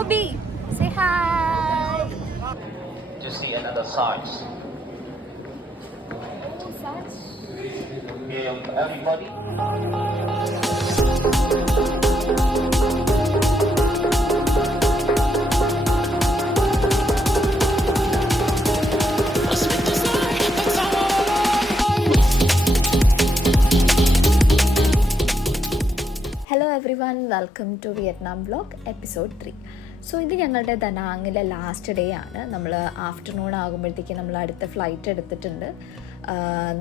Obi, say hi. To see another size. Oh, such. Everybody. Hello everyone, welcome to Vietnam vlog episode 3. So ഇത് ഞങ്ങളുടെ ദനാങ്ങിലെ last day ആണ്. നമ്മൾ afternoon ആകുമ്പോഴത്തേക്ക് നമ്മൾ അടുത്ത flight എടുത്തിട്ടുണ്ട്.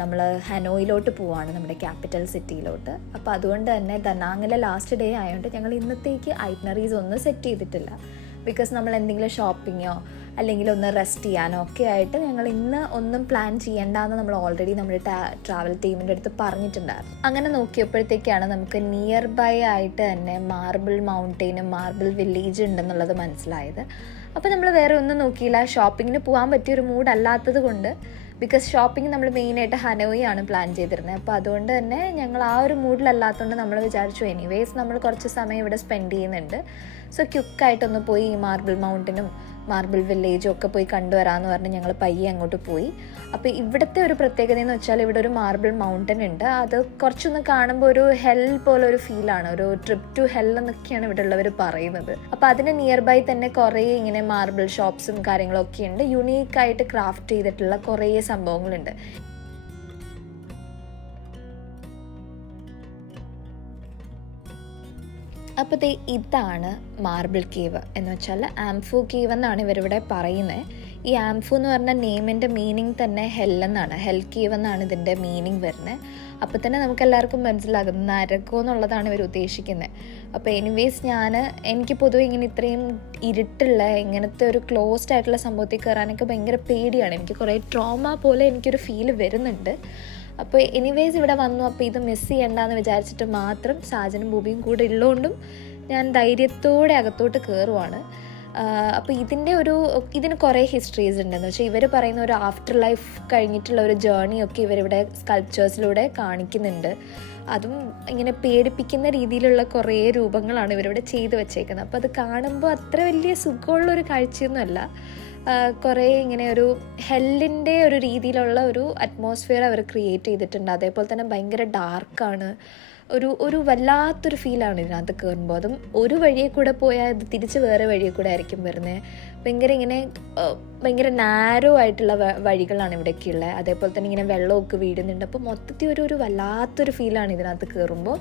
നമ്മൾ ഹനോയിലോട്ട് പോവാണ്, നമ്മുടെ ക്യാപിറ്റൽ സിറ്റിയിലോട്ട്. അപ്പോൾ അതുകൊണ്ട് തന്നെ ദനാങ്ങിലെ ലാസ്റ്റ് ഡേ ആയതുകൊണ്ട് ഞങ്ങൾ ഇന്നത്തേക്ക് ഐറ്റ്നറീസ് ഒന്നും സെറ്റ് ചെയ്തിട്ടില്ല. ബിക്കോസ് നമ്മൾ എന്തെങ്കിലും ഷോപ്പിങ്ങോ അല്ലെങ്കിൽ ഒന്ന് റെസ്റ്റ് ചെയ്യാനോ ഒക്കെ ആയിട്ട് ഞങ്ങൾ ഇന്ന് ഒന്നും പ്ലാൻ ചെയ്യേണ്ടെന്ന് നമ്മൾ ഓൾറെഡി നമ്മുടെ ട്രാവൽ ടീമിൻ്റെ അടുത്ത് പറഞ്ഞിട്ടുണ്ടായിരുന്നു. അങ്ങനെ നോക്കിയപ്പോഴത്തേക്കാണ് നമുക്ക് നിയർ ബൈ ആയിട്ട് തന്നെ മാർബിൾ മൗണ്ടെയിനും മാർബിൾ വില്ലേജ് ഉണ്ടെന്നുള്ളത് മനസ്സിലായത്. അപ്പോൾ നമ്മൾ വേറെ ഒന്നും നോക്കിയില്ല. ഷോപ്പിങ്ങിന് പോകാൻ പറ്റിയൊരു മൂഡ് അല്ലാത്തത് കൊണ്ട്, ബിക്കോസ് ഷോപ്പിംഗ് നമ്മൾ മെയിനായിട്ട് ഹനോയി ആണ് പ്ലാൻ ചെയ്തിരുന്നത്. അപ്പോൾ അതുകൊണ്ട് തന്നെ ഞങ്ങൾ ആ ഒരു മൂഡിലല്ലാത്തതുകൊണ്ട് നമ്മൾ വിചാരിച്ചു എനിവേസ് നമ്മൾ കുറച്ച് സമയം ഇവിടെ സ്പെൻഡ് ചെയ്യുന്നുണ്ട്, സോ ക്യുക്കായിട്ടൊന്ന് പോയി ഈ മാർബിൾ മൗണ്ടനും മാർബിൾ വില്ലേജും ഒക്കെ പോയി കണ്ടുവരാമെന്ന് പറഞ്ഞ് ഞങ്ങൾ പയ്യെ അങ്ങോട്ട് പോയി. അപ്പോൾ ഇവിടുത്തെ ഒരു പ്രത്യേകത എന്ന് വെച്ചാൽ ഇവിടെ ഒരു മാർബിൾ മൗണ്ടൻ ഉണ്ട്. അത് കുറച്ചൊന്ന് കാണുമ്പോൾ ഒരു ഹെൽ പോലെ ഒരു ഫീലാണ്, ഒരു ട്രിപ്പ് ടു ഹെൽ എന്നൊക്കെയാണ് ഇവിടെ ഉള്ളവർ പറയുന്നത്. അപ്പോൾ അതിന് നിയർ ബൈ തന്നെ കുറേ ഇങ്ങനെ മാർബിൾ ഷോപ്സും കാര്യങ്ങളൊക്കെ ഉണ്ട്. യുണീക്കായിട്ട് ക്രാഫ്റ്റ് ചെയ്തിട്ടുള്ള കുറേ സംഭവങ്ങളുണ്ട്. അപ്പോൾ ഇതാണ് മാർബിൾ കേവ് എന്ന് വെച്ചാൽ ആംഫു കേവ് എന്നാണ് ഇവരിവിടെ പറയുന്നത്. ഈ ആംഫു എന്ന് പറഞ്ഞ നെയിമിൻ്റെ മീനിങ് തന്നെ ഹെൽ എന്നാണ്, ഹെൽ കേവ് എന്നാണ് ഇതിൻ്റെ മീനിങ് വരുന്നത്. അപ്പോൾ തന്നെ നമുക്ക് എല്ലാവർക്കും മനസ്സിലാകും നരകം എന്നുള്ളതാണ് ഇവർ ഉദ്ദേശിക്കുന്നത്. അപ്പോൾ എനിവേസ് എനിക്ക് പൊതുവെ ഇങ്ങനെ ഇത്രയും ഇരുട്ടുള്ള ഇങ്ങനത്തെ ഒരു ക്ലോസ്ഡ് ആയിട്ടുള്ള സംഭവത്തിൽ കയറാനൊക്കെ ഭയങ്കര പേടിയാണ്. എനിക്ക് കുറേ ട്രോമ പോലെ എനിക്കൊരു ഫീൽ വരുന്നുണ്ട്. അപ്പോൾ എനിവേസ് ഇവിടെ വന്നു. അപ്പോൾ ഇത് മിസ് ചെയ്യണ്ടെന്ന് വിചാരിച്ചിട്ട് മാത്രം സാജനും ബൂബിയും കൂടെ ഉള്ളതുകൊണ്ടും ഞാൻ ധൈര്യത്തോടെ അകത്തോട്ട് കയറുവാണ്. അപ്പോൾ ഇതിന് കുറേ ഹിസ്റ്ററീസ് ഉണ്ടെന്ന് വെച്ചാൽ ഇവർ പറയുന്ന ഒരു ആഫ്റ്റർ ലൈഫ് കഴിഞ്ഞിട്ടുള്ള ഒരു ജേർണിയൊക്കെ ഇവരിവിടെ സ്കൾപ്ചേഴ്സിലൂടെ കാണിക്കുന്നുണ്ട്. അതും ഇങ്ങനെ പേടിപ്പിക്കുന്ന രീതിയിലുള്ള കുറേ രൂപങ്ങളാണ് ഇവരിവിടെ ചെയ്തു വെച്ചേക്കുന്നത്. അപ്പോൾ അത് കാണുമ്പോൾ അത്ര വലിയ സുഖമുള്ളൊരു കാഴ്ചയൊന്നുമല്ല. കുറേ ഇങ്ങനെ ഒരു ഹെല്ലിൻ്റെ ഒരു രീതിയിലുള്ള ഒരു അറ്റ്മോസ്ഫിയർ അവർ ക്രിയേറ്റ് ചെയ്തിട്ടുണ്ട്. അതേപോലെ തന്നെ ഭയങ്കര ഡാർക്കാണ്, ഒരു വല്ലാത്തൊരു ഫീലാണ് ഇതിനകത്ത് കയറുമ്പോൾ. അതും ഒരു വഴിയെ കൂടെ പോയാൽ ഇത് തിരിച്ച് വേറെ വഴിയെ കൂടെ ആയിരിക്കും വരുന്നത്. ഭയങ്കര നാരോ ആയിട്ടുള്ള വഴികളാണ് ഇവിടെയൊക്കെ ഉള്ളത്. അതേപോലെ തന്നെ ഇങ്ങനെ വെള്ളമൊക്കെ വീഴുന്നുണ്ട്. അപ്പോൾ മൊത്തത്തിൽ ഒരു വല്ലാത്തൊരു ഫീലാണ് ഇതിനകത്ത് കയറുമ്പോൾ.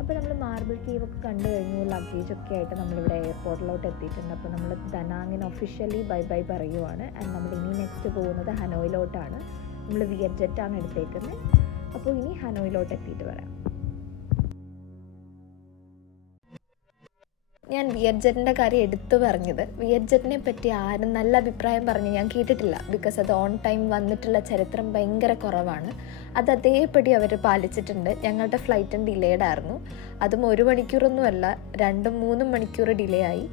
അപ്പോൾ നമ്മൾ മാർബിൾ കേവൊക്കെ കണ്ടു കഴിഞ്ഞു. ലഗേജൊക്കെ ആയിട്ട് നമ്മളിവിടെ എയർപോർട്ടിലോട്ട് എത്തിയിട്ടുണ്ട്. അപ്പോൾ നമ്മൾ ദനാങ്ങിന് ഒഫീഷ്യലി ബൈ ബൈ പറയുവാണ്. ആൻഡ് നമ്മൾ ഇനി നെക്സ്റ്റ് പോകുന്നത് ഹനോയിലോട്ടാണ്. നമ്മൾ വിയറ്റ്ജെറ്റാണ് എടുത്തേക്കുന്നത്. അപ്പോൾ ഇനി ഹനോയിലോട്ട് എത്തിയിട്ട് വരാം. ഞാൻ വിയറ്റ്ജെറ്റിൻ്റെ കാര്യം എടുത്തു പറഞ്ഞത്. വിയറ്റ്ജെറ്റിനെ പറ്റി ആരും നല്ല അഭിപ്രായം പറഞ്ഞ് ഞാൻ കേട്ടിട്ടില്ല. ബിക്കോസ് അത് ഓൺ ടൈം വന്നിട്ടുള്ള ചരിത്രം ഭയങ്കര കുറവാണ്. അത് അതേപടി അവർ പാലിച്ചിട്ടുണ്ട്. ഞങ്ങളുടെ ഫ്ലൈറ്റും ഡിലേഡ് ആയിരുന്നു. അതും 1 മണിക്കൂറൊന്നുമല്ല, 2-3 മണിക്കൂർ ഡിലേ ആയി.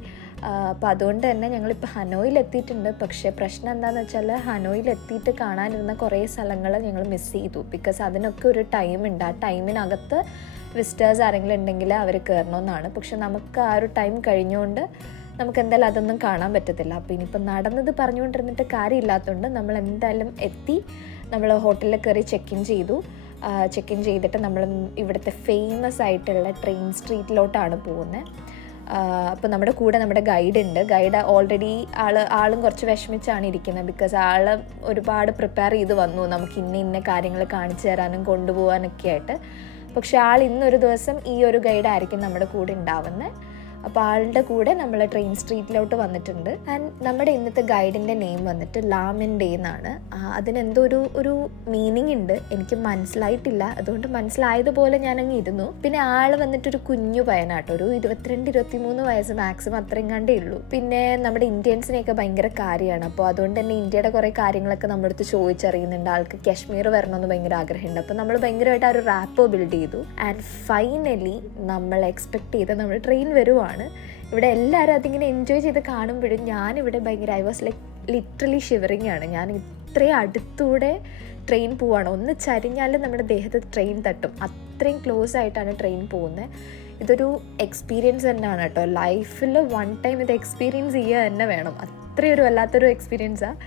അപ്പോൾ അതുകൊണ്ട് തന്നെ ഞങ്ങളിപ്പോൾ ഹനോയിൽ എത്തിയിട്ടുണ്ട്. പക്ഷേ പ്രശ്നം എന്താണെന്ന് വെച്ചാൽ ഹനോയിൽ എത്തിയിട്ട് കാണാനിരുന്ന കുറേ സ്ഥലങ്ങൾ ഞങ്ങൾ മിസ് ചെയ്തു. ബിക്കോസ് അതിനൊക്കെ ഒരു ടൈമുണ്ട്. ആ ടൈമിനകത്ത് വിസിറ്റേഴ്സ് ആരെങ്കിലും ഉണ്ടെങ്കിൽ അവർ കയറണമെന്നാണ്. പക്ഷെ നമുക്ക് ആ ഒരു ടൈം കഴിഞ്ഞുകൊണ്ട് നമുക്ക് എന്തായാലും അതൊന്നും കാണാൻ പറ്റത്തില്ല. അപ്പോൾ ഇനിയിപ്പോൾ നടന്നത് പറഞ്ഞുകൊണ്ടിരുന്നിട്ട് കാര്യമില്ലാത്തതുകൊണ്ട് നമ്മൾ എന്തായാലും എത്തി. നമ്മൾ ഹോട്ടലിൽ കയറി ചെക്ക് ഇൻ ചെയ്തിട്ട് നമ്മൾ ഇവിടുത്തെ ഫേമസ് ആയിട്ടുള്ള ട്രെയിൻ സ്ട്രീറ്റിലോട്ടാണ് പോകുന്നത്. അപ്പോൾ നമ്മുടെ കൂടെ നമ്മുടെ ഗൈഡ് ഉണ്ട്. ഗൈഡ് ഓൾറെഡി ആളും കുറച്ച് വിഷമിച്ചാണ് ഇരിക്കുന്നത്. ബിക്കോസ് ആൾ ഒരുപാട് പ്രിപ്പയർ ചെയ്ത് വന്നു നമുക്ക് ഇന്ന കാര്യങ്ങൾ കാണിച്ചു തരാനും കൊണ്ടുപോകാനൊക്കെ ആയിട്ട്. പക്ഷെ ആൾ ഇന്നൊരു ദിവസം ഈ ഒരു ഗൈഡായിരിക്കും നമ്മുടെ കൂടെ ഉണ്ടാവുന്നത്. അപ്പോൾ ആളുടെ കൂടെ നമ്മൾ ട്രെയിൻ സ്ട്രീറ്റിലോട്ട് വന്നിട്ടുണ്ട്. ആൻഡ് നമ്മുടെ ഇന്നത്തെ ഗൈഡിൻ്റെ നെയിം വന്നിട്ട് ലാമിൻ ഡേ എന്നാണ്. അതിനെന്തോ ഒരു മീനിങ് ഉണ്ട്, എനിക്ക് മനസ്സിലായിട്ടില്ല. അതുകൊണ്ട് മനസ്സിലായതുപോലെ ഞാനങ്ങ് ഇരുന്നു. പിന്നെ ആൾ വന്നിട്ടൊരു കുഞ്ഞു പയ്യനാട്ടോ, ഒരു 22-23 വയസ്സ് മാക്സിമം അത്രയും കണ്ടേ ഉള്ളൂ. പിന്നെ നമ്മുടെ ഇന്ത്യൻസിനെയൊക്കെ ഭയങ്കര കാര്യമാണ്. അപ്പോൾ അതുകൊണ്ട് തന്നെ ഇന്ത്യയുടെ കുറേ കാര്യങ്ങളൊക്കെ നമ്മുടെ അടുത്ത് ചോദിച്ചറിയുന്നുണ്ട്. ആൾക്ക് കാശ്മീർ വരണമെന്ന് ഭയങ്കര ആഗ്രഹമുണ്ട്. അപ്പോൾ നമ്മൾ ഭയങ്കരമായിട്ട് ആ ഒരു റാപ്പോ ബിൽഡ് ചെയ്തു. ആൻഡ് ഫൈനലി നമ്മൾ എക്സ്പെക്ട് ചെയ്ത് നമ്മൾ ട്രെയിൻ വരുവാണ്. ഇവിടെ എല്ലാവരും അതിങ്ങനെ എൻജോയ് ചെയ്ത് കാണുമ്പോഴും ഞാനിവിടെ ഭയങ്കര I was like literally shivering ആണ്. ഞാൻ ഇത്രയും അടുത്തൂടെ ട്രെയിൻ പോവാണ്. ഒന്ന് ചരിഞ്ഞാലും നമ്മുടെ ദേഹത്ത് ട്രെയിൻ തട്ടും, അത്രയും ക്ലോസ് ആയിട്ടാണ് ട്രെയിൻ പോകുന്നത്. ഇതൊരു എക്സ്പീരിയൻസ് തന്നെയാണ് കേട്ടോ. ലൈഫിൽ 1 ടൈം ഇത് എക്സ്പീരിയൻസ് ചെയ്യുക തന്നെ വേണം. അത്രയൊരു വല്ലാത്തൊരു എക്സ്പീരിയൻസാണ്.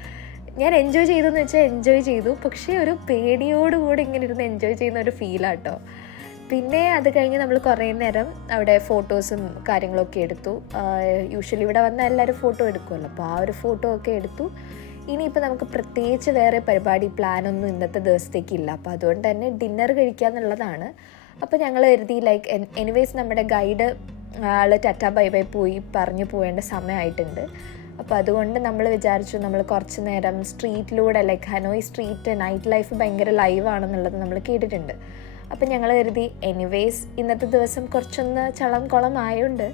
ഞാൻ എൻജോയ് ചെയ്തെന്ന് വെച്ചാൽ എൻജോയ് ചെയ്തു, പക്ഷേ ഒരു പേടിയോടുകൂടി ഇങ്ങനെ ഇരുന്ന് എൻജോയ് ചെയ്യുന്ന ഒരു ഫീലാട്ടോ. പിന്നെ അത് കഴിഞ്ഞ് നമ്മൾ കുറേ നേരം അവിടെ ഫോട്ടോസും കാര്യങ്ങളൊക്കെ എടുത്തു. യൂഷ്വലി ഇവിടെ വന്നാൽ എല്ലാവരും ഫോട്ടോ എടുക്കുമല്ലോ, അപ്പോൾ ആ ഒരു ഫോട്ടോ ഒക്കെ എടുത്തു. ഇനിയിപ്പോൾ നമുക്ക് പ്രത്യേകിച്ച് വേറെ പ്ലാനൊന്നും ഇന്നത്തെ ദിവസത്തേക്കില്ല. അപ്പോൾ അതുകൊണ്ട് തന്നെ ഡിന്നർ കഴിക്കുക എന്നുള്ളതാണ്. അപ്പോൾ ഞങ്ങൾ കരുതി ലൈക്ക് എനിവേസ് നമ്മുടെ ഗൈഡ് ആൾ ടാറ്റ ബൈ ബൈ പറഞ്ഞു പോകേണ്ട സമയമായിട്ടുണ്ട്. അപ്പോൾ അതുകൊണ്ട് നമ്മൾ വിചാരിച്ചു നമ്മൾ കുറച്ച് നേരം സ്ട്രീറ്റിലൂടെ, like Hanoi street night life ഭയങ്കര ലൈവാണെന്നുള്ളത് നമ്മൾ കേട്ടിട്ടുണ്ട്. അപ്പം ഞങ്ങൾ കരുതി എനിവേസ് ഇന്നത്തെ ദിവസം കുറച്ചൊന്ന് ചളം കുളം ആയതുകൊണ്ട്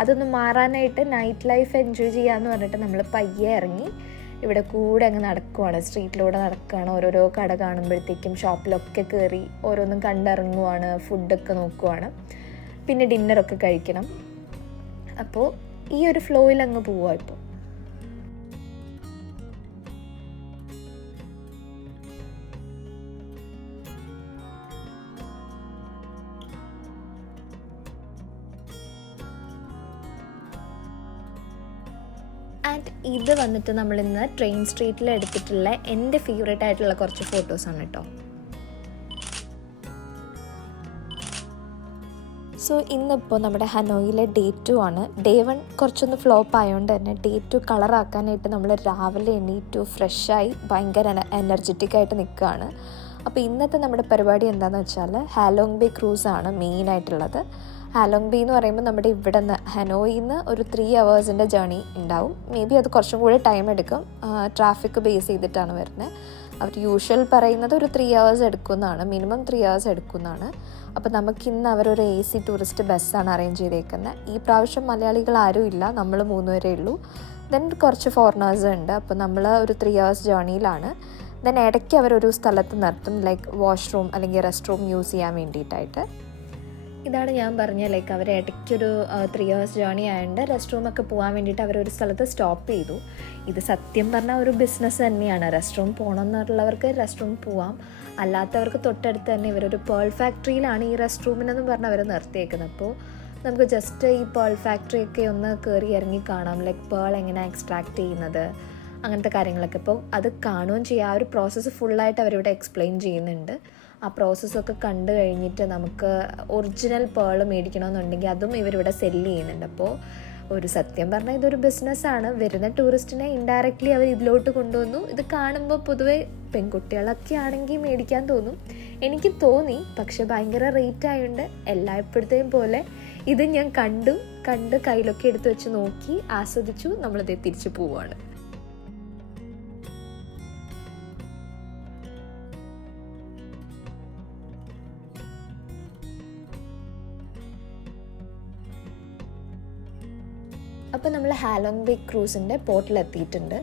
അതൊന്ന് മാറാനായിട്ട് നൈറ്റ് ലൈഫ് എൻജോയ് ചെയ്യാമെന്ന് പറഞ്ഞിട്ട് നമ്മൾ പയ്യെ ഇറങ്ങി ഇവിടെ കൂടെ അങ്ങ് നടക്കുവാണ്. സ്ട്രീറ്റിലൂടെ നടക്കുകയാണ്. ഓരോരോ കട കാണുമ്പോഴത്തേക്കും ഷോപ്പിലൊക്കെ കയറി ഓരോന്നും കണ്ടിറങ്ങുവാണ്, ഫുഡൊക്കെ നോക്കുവാണ്. പിന്നെ ഡിന്നറൊക്കെ കഴിക്കണം. അപ്പോൾ ഈ ഒരു ഫ്ലോയിൽ അങ്ങ് പോവാം ഇപ്പോൾ. ആൻഡ് ഇത് വന്നിട്ട് നമ്മളിന്ന് ട്രെയിൻ സ്ട്രീറ്റിൽ എടുത്തിട്ടുള്ള എൻ്റെ ഫേവറേറ്റ് ആയിട്ടുള്ള കുറച്ച് ഫോട്ടോസാണ് കേട്ടോ. സോ ഇന്നിപ്പോൾ നമ്മുടെ ഹനോയിലെ Day 2 ആണ്. Day 1 കുറച്ചൊന്ന് ഫ്ലോപ്പ് ആയതുകൊണ്ട് തന്നെ Day 2 കളറാക്കാനായിട്ട് നമ്മൾ രാവിലെ എണീറ്റു ഫ്രഷായി ഭയങ്കര എനർജറ്റിക് ആയിട്ട് നിൽക്കുകയാണ്. അപ്പോൾ ഇന്നത്തെ നമ്മുടെ പരിപാടി എന്താണെന്ന് വെച്ചാൽ ഹാലോങ് ബേ ക്രൂസാണ് മെയിനായിട്ടുള്ളത്. ഹാലോങ് ബേ എന്ന് പറയുമ്പോൾ നമ്മുടെ ഇവിടെ നിന്ന് ഹനോയിൽ നിന്ന് ഒരു 3 hours ജേർണി ഉണ്ടാവും. മേ ബി അത് കുറച്ചും കൂടി ടൈം എടുക്കും. ട്രാഫിക് ബേസ് ചെയ്തിട്ടാണ് വരുന്നത്. അവർ യൂഷ്വൽ പറയുന്നത് ഒരു 3 hours എടുക്കുന്നതാണ്, മിനിമം 3 hours എടുക്കുന്നതാണ്. അപ്പോൾ നമുക്കിന്ന് അവരൊരു AC ടൂറിസ്റ്റ് ബസ്സാണ് അറേഞ്ച് ചെയ്തേക്കുന്നത്. ഈ പ്രാവശ്യം മലയാളികൾ ആരും ഇല്ല, നമ്മൾ 3 പേരേ ഉള്ളൂ. ദെൻ കുറച്ച് ഫോറിനേഴ്സ് ഉണ്ട്. അപ്പോൾ നമ്മൾ ഒരു 3 hours ജേർണിയിലാണ്. ദെൻ ഇടയ്ക്ക് അവരൊരു സ്ഥലത്ത് നിർത്തും, ലൈക്ക് വാഷ്റൂം അല്ലെങ്കിൽ റെസ്റ്റ് റൂം യൂസ് ചെയ്യാൻ വേണ്ടിയിട്ടായിട്ട്. ഇതാണ് ഞാൻ പറഞ്ഞ ലൈക്ക് അവർ ഇടയ്ക്കൊരു 3 hours ജേർണി ആയതുകൊണ്ട് റെസ്റ്റ് റൂമൊക്കെ പോകാൻ വേണ്ടിയിട്ട് അവരൊരു സ്ഥലത്ത് സ്റ്റോപ്പ് ചെയ്തു. ഇത് സത്യം പറഞ്ഞാൽ ഒരു ബിസിനസ് തന്നെയാണ്. റെസ്റ്റ് റൂം പോകണമെന്നുള്ളവർക്ക് റെസ്റ്റ് റൂം പോവാം, അല്ലാത്തവർക്ക് തൊട്ടടുത്ത് തന്നെ ഇവരൊരു പേൾ ഫാക്ടറിയിലാണ് ഈ റെസ്റ്റ് റൂമിനെന്നും പറഞ്ഞ് അവർ നിർത്തിയേക്കുന്നത്. അപ്പോൾ നമുക്ക് ജസ്റ്റ് ഈ പേൾ ഫാക്ടറിയൊക്കെ ഒന്ന് കയറി ഇറങ്ങി കാണാം, ലൈക്ക് പേൾ എങ്ങനെ എക്സ്ട്രാക്ട് ചെയ്യുന്നത്, അങ്ങനത്തെ കാര്യങ്ങളൊക്കെ. അപ്പോൾ അത് കാണുകയും ചെയ്യാം. ആ ഒരു പ്രോസസ്സ് ഫുള്ളായിട്ട് അവരിവിടെ എക്സ്പ്ലെയിൻ ചെയ്യുന്നുണ്ട്. ആ പ്രോസസ്സൊക്കെ കണ്ടു കഴിഞ്ഞിട്ട് നമുക്ക് ഒറിജിനൽ പേൾ മേടിക്കണമെന്നുണ്ടെങ്കിൽ അതും ഇവരിവിടെ സെല്ല് ചെയ്യുന്നുണ്ട്. അപ്പോൾ ഒരു സത്യം പറഞ്ഞാൽ ഇതൊരു ബിസിനസ്സാണ്. വരുന്ന ടൂറിസ്റ്റിനെ ഇൻഡയറക്റ്റ്ലി അവർ ഇതിലോട്ട് കൊണ്ടുവന്നു. ഇത് കാണുമ്പോൾ പൊതുവെ പെൺകുട്ടികളൊക്കെ ആണെങ്കിൽ മേടിക്കാൻ തോന്നും, എനിക്ക് തോന്നി. പക്ഷെ ഭയങ്കര റേറ്റ് ആയതുകൊണ്ട് എല്ലായ്പ്പോഴത്തെയും പോലെ ഇത് ഞാൻ കണ്ട് കയ്യിലൊക്കെ എടുത്ത് വെച്ച് നോക്കി ആസ്വദിച്ചു. നമ്മളിത് തിരിച്ചു പോവുകയാണ്. അപ്പോൾ നമ്മൾ ഹാലോങ് ബേ ക്രൂസിൻ്റെ പോർട്ടിലെത്തിയിട്ടുണ്ട്.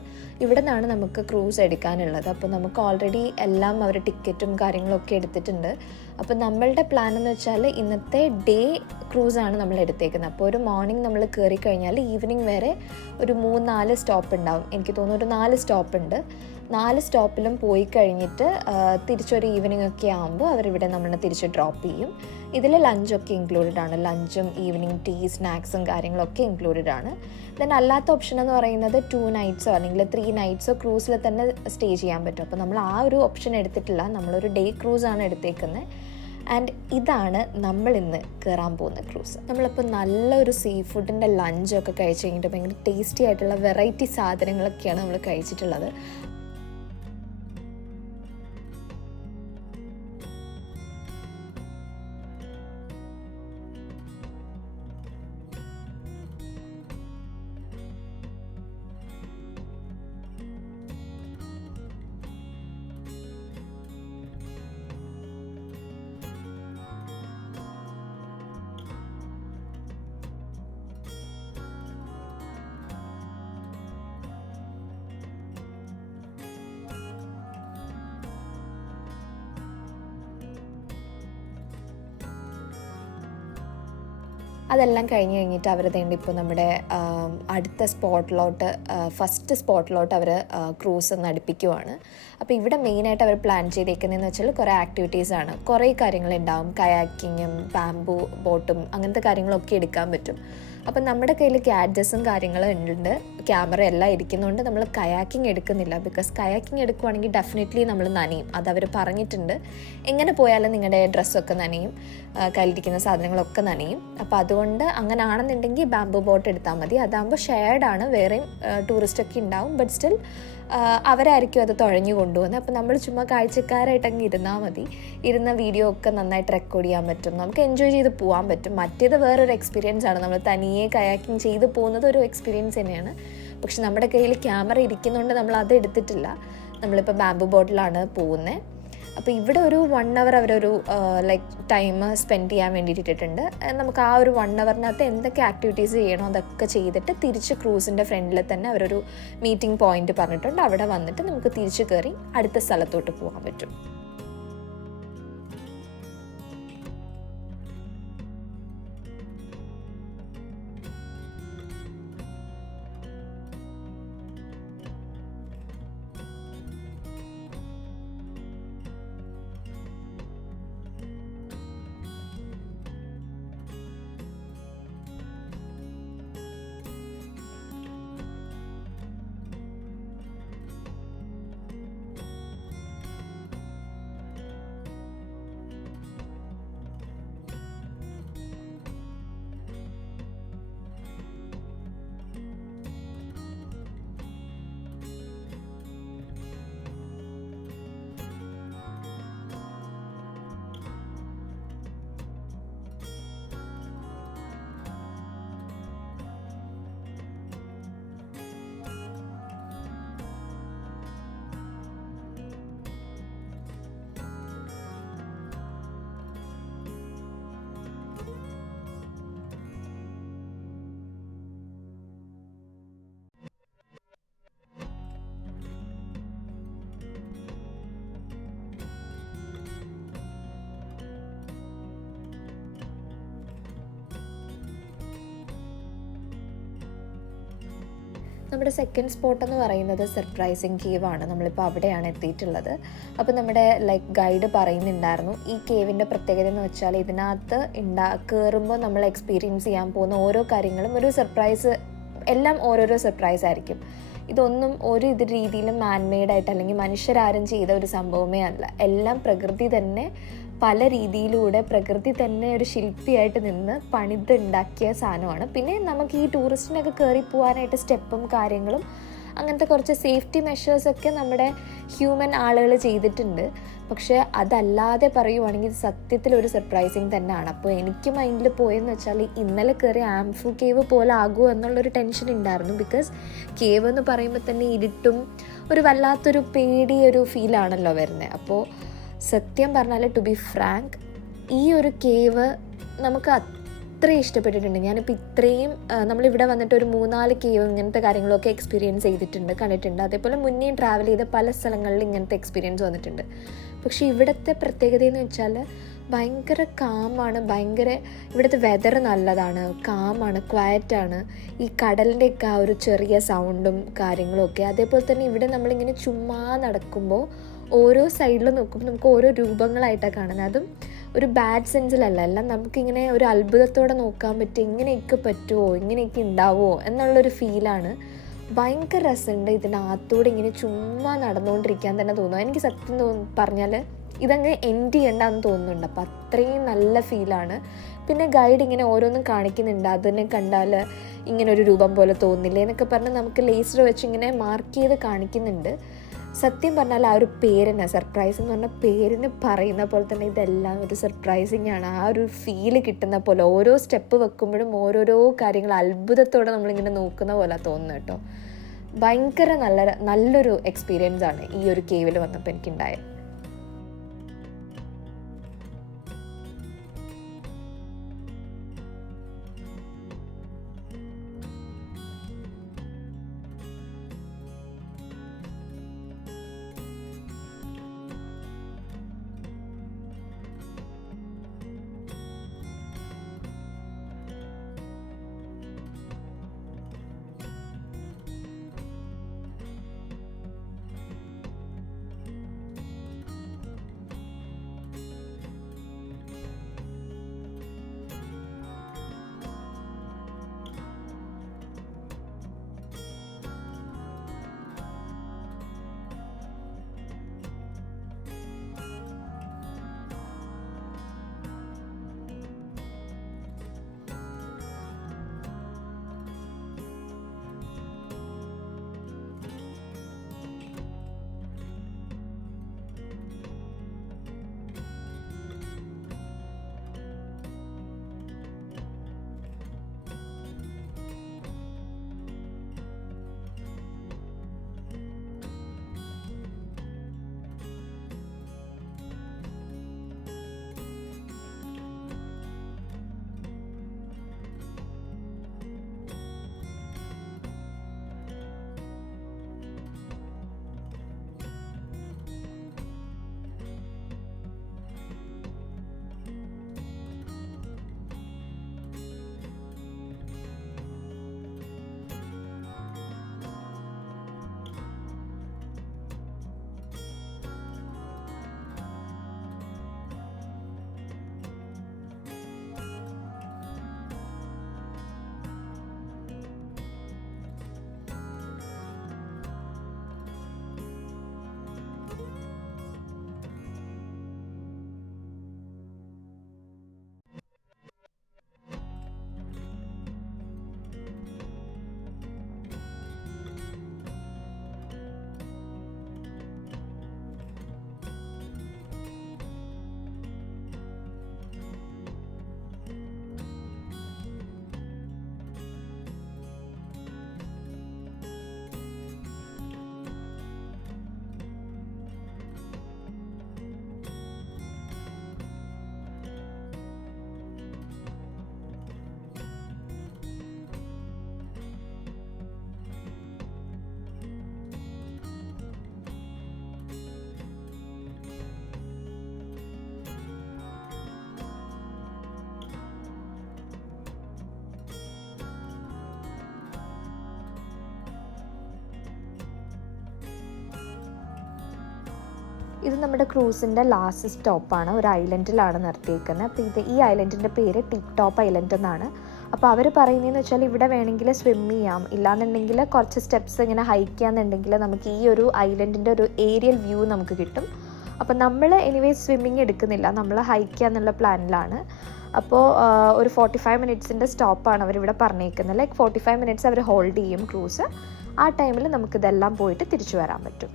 ഇവിടെ നിന്നാണ് നമുക്ക് ക്രൂസ് എടുക്കാനുള്ളത്. അപ്പോൾ നമുക്ക് ഓൾറെഡി എല്ലാം അവർ ടിക്കറ്റും കാര്യങ്ങളൊക്കെ എടുത്തിട്ടുണ്ട്. അപ്പോൾ നമ്മളുടെ പ്ലാൻ എന്ന് വെച്ചാൽ ഇന്നത്തെ ഡേ ക്രൂസാണ് നമ്മൾ എടുത്തേക്കുന്നത്. അപ്പോൾ ഒരു മോർണിംഗ് നമ്മൾ കയറി കഴിഞ്ഞാൽ ഈവനിങ് വരെ ഒരു 3-4 സ്റ്റോപ്പ് ഉണ്ടാവും. എനിക്ക് തോന്നുന്നു ഒരു 4 സ്റ്റോപ്പ് ഉണ്ട്. 4 സ്റ്റോപ്പിലും പോയി കഴിഞ്ഞിട്ട് തിരിച്ചൊരു ഈവനിങ് ഒക്കെ ആകുമ്പോൾ അവരിവിടെ നമ്മളെ തിരിച്ച് ഡ്രോപ്പ് ചെയ്യും. ഇതിൽ ലഞ്ചൊക്കെ ഇൻക്ലൂഡഡ് ആണ്. ലഞ്ചും ഈവനിങ് ടീ സ്നാക്സും കാര്യങ്ങളൊക്കെ ഇൻക്ലൂഡഡ് ആണ്. ദെൻ അല്ലാത്ത ഓപ്ഷൻ എന്ന് പറയുന്നത് 2 നൈറ്റ്സോ അല്ലെങ്കിൽ 3 നൈറ്റ്സോ ക്രൂസിൽ തന്നെ സ്റ്റേ ചെയ്യാൻ പറ്റും. അപ്പോൾ നമ്മൾ ആ ഒരു ഓപ്ഷൻ എടുത്തിട്ടില്ല. നമ്മളൊരു ഡേ ക്രൂസാണ് എടുത്തേക്കുന്നത്. ആൻഡ് ഇതാണ് നമ്മൾ ഇന്ന് കയറാൻ പോകുന്ന ക്രൂസ്. നമ്മളിപ്പോൾ നല്ലൊരു സീ ഫുഡിൻ്റെ ലഞ്ചൊക്കെ കഴിച്ച് കഴിഞ്ഞിട്ട് ഭയങ്കര ടേസ്റ്റി ആയിട്ടുള്ള വെറൈറ്റി സാധനങ്ങളൊക്കെയാണ് നമ്മൾ കഴിച്ചിട്ടുള്ളത്. അതെല്ലാം കഴിഞ്ഞ് കഴിഞ്ഞിട്ട് അവർ തേണ്ടി ഇപ്പോൾ നമ്മുടെ അടുത്ത സ്പോട്ടിലോട്ട് ഫസ്റ്റ് സ്പോട്ടിലോട്ട് അവർ ക്രൂസ് ഒന്ന് അടുപ്പിക്കുവാണ്. അപ്പോൾ ഇവിടെ മെയിനായിട്ട് അവർ പ്ലാൻ ചെയ്തേക്കുന്നതെന്ന് വെച്ചാൽ കുറേ ആക്ടിവിറ്റീസാണ്. കുറേ കാര്യങ്ങളുണ്ടാവും. കയാക്കിങ്ങും ബാംബൂ ബോട്ടും അങ്ങനത്തെ കാര്യങ്ങളൊക്കെ എടുക്കാൻ പറ്റും. അപ്പം നമ്മുടെ കയ്യിൽ ഗാഡ്ജറ്റ്സും കാര്യങ്ങളും ഉണ്ട്. ക്യാമറ എല്ലാം ഇരിക്കുന്നതുകൊണ്ട് നമ്മൾ കയാക്കിങ് എടുക്കുന്നില്ല. ബിക്കോസ് കയാക്കിങ് എടുക്കുവാണെങ്കിൽ ഡെഫിനറ്റ്ലി നമ്മൾ നനയും. അതവർ പറഞ്ഞിട്ടുണ്ട്. എങ്ങനെ പോയാലും നിങ്ങളുടെ ഡ്രസ്സൊക്കെ നനയും, കയ്യിലിരിക്കുന്ന സാധനങ്ങളൊക്കെ നനയും. അപ്പോൾ അതുകൊണ്ട് അങ്ങനെ ആണെന്നുണ്ടെങ്കിൽ ബാംബൂ ബോട്ട് എടുത്താൽ മതി. അതാകുമ്പോൾ ഷെയർഡാണ്, വേറെയും ടൂറിസ്റ്റൊക്കെ ഉണ്ടാവും. ബട്ട് സ്റ്റിൽ അവരായിരിക്കും അത് തുഴഞ്ഞു കൊണ്ടുപോകുന്നത്. അപ്പോൾ നമ്മൾ ചുമ്മാ കാഴ്ചക്കാരായിട്ട് അങ്ങ് ഇരുന്നാൽ മതി. ഇരുന്ന വീഡിയോ ഒക്കെ നന്നായിട്ട് റെക്കോർഡ് ചെയ്യാൻ പറ്റും. നമുക്ക് എൻജോയ് ചെയ്ത് പോകാൻ പറ്റും. മറ്റേത് വേറൊരു എക്സ്പീരിയൻസ് ആണ്. നമ്മൾ തനിയെ കയാക്കിങ് ചെയ്ത് പോകുന്നത് ഒരു എക്സ്പീരിയൻസ് തന്നെയാണ്. പക്ഷെ നമ്മുടെ കയ്യിൽ ക്യാമറ ഇരിക്കുന്നതുകൊണ്ട് നമ്മൾ അത് എടുത്തിട്ടില്ല. നമ്മളിപ്പോൾ ബാംബൂ ബോട്ടിലാണ് പോകുന്നത്. അപ്പോൾ ഇവിടെ ഒരു 1 hour അവരൊരു ടൈം സ്പെൻഡ് ചെയ്യാൻ വേണ്ടിയിട്ടിട്ടുണ്ട്. നമുക്ക് ആ ഒരു 1 hourനകത്ത് എന്തൊക്കെ ആക്ടിവിറ്റീസ് ചെയ്യണോ അതൊക്കെ ചെയ്തിട്ട് തിരിച്ച് ക്രൂസിൻ്റെ ഫ്രണ്ടിൽ തന്നെ അവരൊരു മീറ്റിംഗ് പോയിന്റ് പറഞ്ഞിട്ടുണ്ട്. അവിടെ വന്നിട്ട് നമുക്ക് തിരിച്ച് കയറി അടുത്ത സ്ഥലത്തോട്ട് പോകാൻ പറ്റും. നമ്മുടെ സെക്കൻഡ് സ്പോട്ട് എന്ന് പറയുന്നത് സർപ്രൈസിങ് കേവാണ്. നമ്മളിപ്പോൾ അവിടെയാണ് എത്തിയിട്ടുള്ളത്. അപ്പോൾ നമ്മുടെ ഗൈഡ് പറയുന്നുണ്ടായിരുന്നു ഈ കേവിൻ്റെ പ്രത്യേകത എന്ന് വെച്ചാൽ ഇതിനകത്ത് കയറുമ്പോൾ നമ്മൾ എക്സ്പീരിയൻസ് ചെയ്യാൻ പോകുന്ന ഓരോ കാര്യങ്ങളും ഒരു സർപ്രൈസ്, എല്ലാം ഓരോരോ സർപ്രൈസ് ആയിരിക്കും. ഇതൊന്നും ഒരു രീതിയിലും മാൻമെയ്ഡായിട്ട് അല്ലെങ്കിൽ മനുഷ്യരാരും ചെയ്ത ഒരു സംഭവമേ അല്ല. എല്ലാം പ്രകൃതി തന്നെ പല രീതിയിലൂടെ പ്രകൃതി തന്നെ ഒരു ശില്പിയായിട്ട് നിന്ന് പണിതുണ്ടാക്കിയ സാധനമാണ്. പിന്നെ നമുക്ക് ഈ ടൂറിസ്റ്റിനൊക്കെ കയറി പോകാനായിട്ട് സ്റ്റെപ്പും കാര്യങ്ങളും അങ്ങനത്തെ കുറച്ച് സേഫ്റ്റി മെഷേഴ്സൊക്കെ നമ്മുടെ ഹ്യൂമൻ ആളുകൾ ചെയ്തിട്ടുണ്ട്. പക്ഷേ അതല്ലാതെ പറയുവാണെങ്കിൽ ഇത് സത്യത്തിൽ ഒരു സർപ്രൈസിങ് തന്നെയാണ്. അപ്പോൾ എനിക്ക് മൈൻഡിൽ പോയെന്ന് വെച്ചാൽ ഇന്നലെ കയറി ആംഫു കേവ് പോലെ ആകുമോ എന്നുള്ളൊരു ടെൻഷൻ ഉണ്ടായിരുന്നു. ബിക്കോസ് കേവ് എന്ന് പറയുമ്പോൾ തന്നെ ഇരുട്ടും ഒരു വല്ലാത്തൊരു പേടിയൊരു ഫീലാണല്ലോ വരുന്നത്. അപ്പോൾ സത്യം പറഞ്ഞാൽ ടു ബി ഫ്രാങ്ക് ഈ ഒരു കേവ് നമുക്ക് അത്രയും ഇഷ്ടപ്പെട്ടിട്ടുണ്ട്. ഞാനിപ്പോൾ ഇത്രയും നമ്മളിവിടെ വന്നിട്ട് ഒരു 3-4 കേവ് ഇങ്ങനത്തെ കാര്യങ്ങളൊക്കെ എക്സ്പീരിയൻസ് ചെയ്തിട്ടുണ്ട്, കണ്ടിട്ടുണ്ട്. അതേപോലെ മുന്നേ ട്രാവൽ ചെയ്ത പല സ്ഥലങ്ങളിൽ ഇങ്ങനത്തെ എക്സ്പീരിയൻസ് വന്നിട്ടുണ്ട്. പക്ഷേ ഇവിടുത്തെ പ്രത്യേകതയെന്ന് വെച്ചാൽ ഭയങ്കര കാമാണ്, ഇവിടുത്തെ വെതർ നല്ലതാണ്, കാമാണ്, ക്വയറ്റാണ്. ഈ കടലിൻ്റെയൊക്കെ ആ ഒരു ചെറിയ സൗണ്ടും കാര്യങ്ങളൊക്കെ. അതേപോലെ തന്നെ ഇവിടെ നമ്മളിങ്ങനെ ചുമ്മാ നടക്കുമ്പോൾ ഓരോ സൈഡിൽ നോക്കുമ്പോൾ നമുക്ക് ഓരോ രൂപങ്ങളായിട്ടാണ് കാണുന്നത്. അതും ഒരു ബാഡ് സെൻസിലല്ല, എല്ലാം നമുക്കിങ്ങനെ ഒരു അത്ഭുതത്തോടെ നോക്കാൻ പറ്റും. ഇങ്ങനെയൊക്കെ പറ്റുമോ, ഇങ്ങനെയൊക്കെ ഉണ്ടാവുമോ എന്നുള്ളൊരു ഫീലാണ്. ഭയങ്കര രസമുണ്ട്. ഇതിനകത്തൂടെ ഇങ്ങനെ ചുമ്മാ നടന്നുകൊണ്ടിരിക്കാൻ തന്നെ തോന്നും. എനിക്ക് സത്യം പറഞ്ഞാൽ ഇതങ്ങ് എൻഡ് ചെയ്യണ്ടെന്ന് തോന്നുന്നുണ്ട്. അപ്പം അത്രയും നല്ല ഫീലാണ്. പിന്നെ ഗൈഡ് ഇങ്ങനെ ഓരോന്നും കാണിക്കുന്നുണ്ട്. അതിനെ കണ്ടാൽ ഇങ്ങനെ ഒരു രൂപം പോലെ തോന്നില്ലേ എന്നൊക്കെ പറഞ്ഞ് നമുക്ക് ലേസർ വെച്ച് ഇങ്ങനെ മാർക്ക് ചെയ്ത് കാണിക്കുന്നുണ്ട്. സത്യം പറഞ്ഞാൽ ആ ഒരു പേരിന് സർപ്രൈസ് എന്ന് പറഞ്ഞ പേരിന് പറയുന്ന പോലെ തന്നെ ഇതെല്ലാം ഒരു സർപ്രൈസിങ് ആണ്. ആ ഒരു ഫീല് കിട്ടുന്ന പോലെ ഓരോ സ്റ്റെപ്പ് വെക്കുമ്പോഴും ഓരോരോ കാര്യങ്ങൾ അത്ഭുതത്തോടെ നമ്മളിങ്ങനെ നോക്കുന്ന പോലെ തോന്നുന്നു കേട്ടോ. ഭയങ്കര നല്ലൊരു എക്സ്പീരിയൻസ് ആണ് ഈ ഒരു കേവിൽ വന്നപ്പോൾ എനിക്കുണ്ടായത്. ഇത് നമ്മുടെ ക്രൂസിൻ്റെ ലാസ്റ്റ് സ്റ്റോപ്പാണ്. ഒരു ഐലൻഡിലാണ് നിർത്തിയിരിക്കുന്നത്. അപ്പോൾ ഈ ഐലൻഡിൻ്റെ പേര് ടിപ്പ് ടോപ്പ് ഐലൻഡ് എന്നാണ്. അപ്പോൾ അവർ പറയുന്നതെന്ന് വെച്ചാൽ ഇവിടെ വേണമെങ്കിൽ സ്വിം ചെയ്യാം, ഇല്ലാന്നുണ്ടെങ്കിൽ കുറച്ച് സ്റ്റെപ്സ് ഇങ്ങനെ ഹൈക്ക് ചെയ്യാന്നുണ്ടെങ്കിൽ നമുക്ക് ഈ ഒരു ഐലൻഡിൻ്റെ ഒരു ഏരിയൽ വ്യൂ നമുക്ക് കിട്ടും. അപ്പോൾ നമ്മൾ എനിവേ സ്വിമ്മിങ് എടുക്കുന്നില്ല, നമ്മൾ ഹൈക്ക് ചെയ്യാന്നുള്ള പ്ലാനിലാണ്. അപ്പോൾ ഒരു 45 മിനിറ്റ്സിൻ്റെ സ്റ്റോപ്പാണ് അവരിവിടെ പറഞ്ഞേക്കുന്നത്. ലൈക്ക് 45 മിനിറ്റ്സ് അവർ ഹോൾഡ് ചെയ്യും ക്രൂസ്. ആ ടൈമിൽ നമുക്കിതെല്ലാം പോയിട്ട് തിരിച്ചു വരാൻ പറ്റും.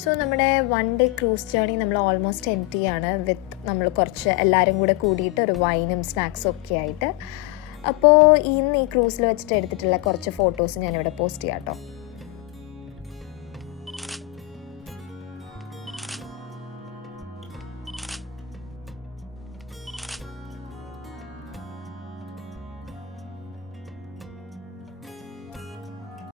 സോ നമ്മുടെ 1 ഡേ ക്രൂസ് ജേർണി നമ്മൾ ഓൾമോസ്റ്റ് എൻഡ് ചെയ്യാണ് വിത്ത് നമ്മൾ കുറച്ച് എല്ലാവരും കൂടെ കൂടിയിട്ട് ഒരു വൈനും സ്നാക്സും ഒക്കെ ആയിട്ട്. അപ്പോൾ ഇന്ന് ഈ ക്രൂസിൽ വെച്ചിട്ട് എടുത്തിട്ടുള്ള കുറച്ച് ഫോട്ടോസ് ഞാനിവിടെ പോസ്റ്റ് ചെയ്യാം കേട്ടോ.